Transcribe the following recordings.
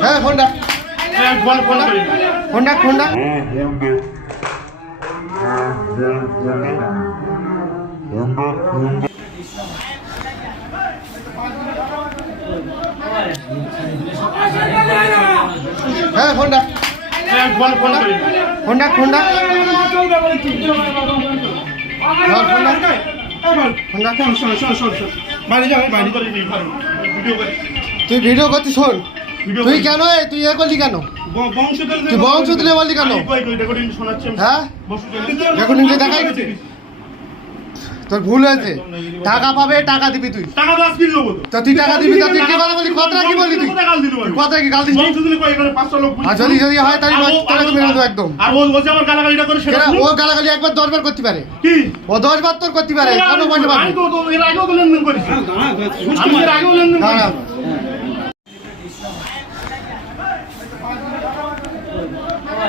হ্যাঁ ফোন ডাক হ্যাঁ, ফোন ফোন করি। ফোন ডাক ফোন ডাক হ্যাঁ ফোন ডাক ফোন ফোন করি। ফোন ডাক ফোন ডাক ফোন ডাক ফোন ডাক বাইরে যাও বাইরে করে নিই ভালো ভিডিও করে তুই ভিডিও করছিস শোন তুই কেন এ তুই এ করলি কেন? বংশ তুই বংশ দিলে বললি কেন? হ্যাঁ? দেখাই? তোর ভুল হয়েছে। টাকা পাবে টাকা দিবি তুই। টাকা তো তুই টাকা দিবি তো তুই কি কথা বলি কথা কি বললি তুই? কথা কি গাল লোক আর যদি যদি হয় তাহলে মেরে একদম। আর ও বলছে আমার গালাগালিটা করে সেটা ও গালাগালি একবার দশ বার করতে পারে। কি? ও দশ বার তোর করতে পারে কেন পয়সা পাবি আমি তো তো এর আগেও লেনদেন করেছি। আমি এর আগেও লেনদেন করেছি ফোন ডাক বাইরে যাও বাইরে করে নিই ভালো ভিডিও করে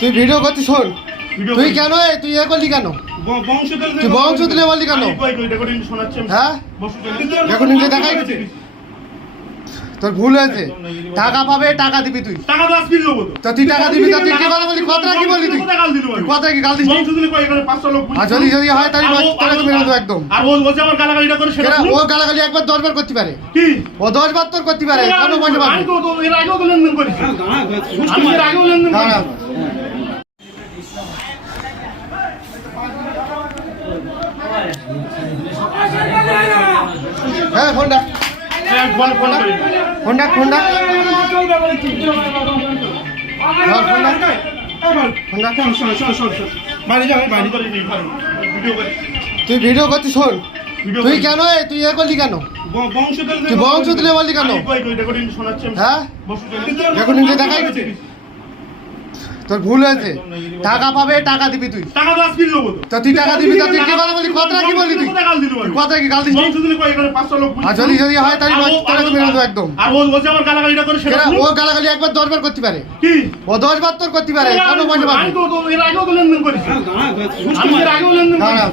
তুই ভিডিও করছিস শোন। তুই কেন তুই এ করলি কেন? বংশ তুই বংশ দিলে বললি। কেন? রেকর্ডিং শোনাচ্ছি। হ্যাঁ? Recording দেখাই? তোর ভুল হয়েছে। টাকা পাবে টাকা দিবি তুই। টাকা তো আজকে দেবো তো। তো তুই টাকা দিবি তো তুই কি কথা বলি কথা কি বললি তুই? কথা কি গাল দিস বংশ দিলে কয় এখানে পাঁচটা লোক আর যদি যদি হয় তাহলে আর ও- মেরে দেবো একদম। আর ও বলছে আমার গালাগালিটা করে সেটা ও গালাগালি একবার দশ বার করতে পারে। কি? ও দশ বার তোর করতে পারে পয়সা পাবি আমি তো তো এর আগেও তো লেনদেন আমি এর আগেও লেনদেন করেছি। হ্যাঁ ফোন ডাক ফোন ফোন করি ভিডিও করে তুই ভিডিও করছিস শোন। তুই কেন তুই এ করলি কেন? বংশ তুই বংশ দিলে বললি কেন? শোনাচ্ছি হ্যাঁ? বসু দেখাই? তোর ভুল হয়েছে। টাকা পাবে টাকা দিবি তুই। টাকা তো আজকে দেবো তো। তুই টাকা দিবি তো তুই কি কথা বলি কথা কি বললি তুই? কথা কি গাল দিলে কয় এখানে পাঁচটা লোক আর যদি যদি হয় তাহলে দেবো একদম। আর ও বলছে আমার গালাগালিটা করে? সেটা ও গালাগালি একবার দশ বার করতে পারে। কি? ও দশ বার তোর করতে পারে কেন পয়সা পাবি আমি তো তো এর আগেও তো লেনদেন করেছি। আমি এর আগেও লেনদেন করেছি।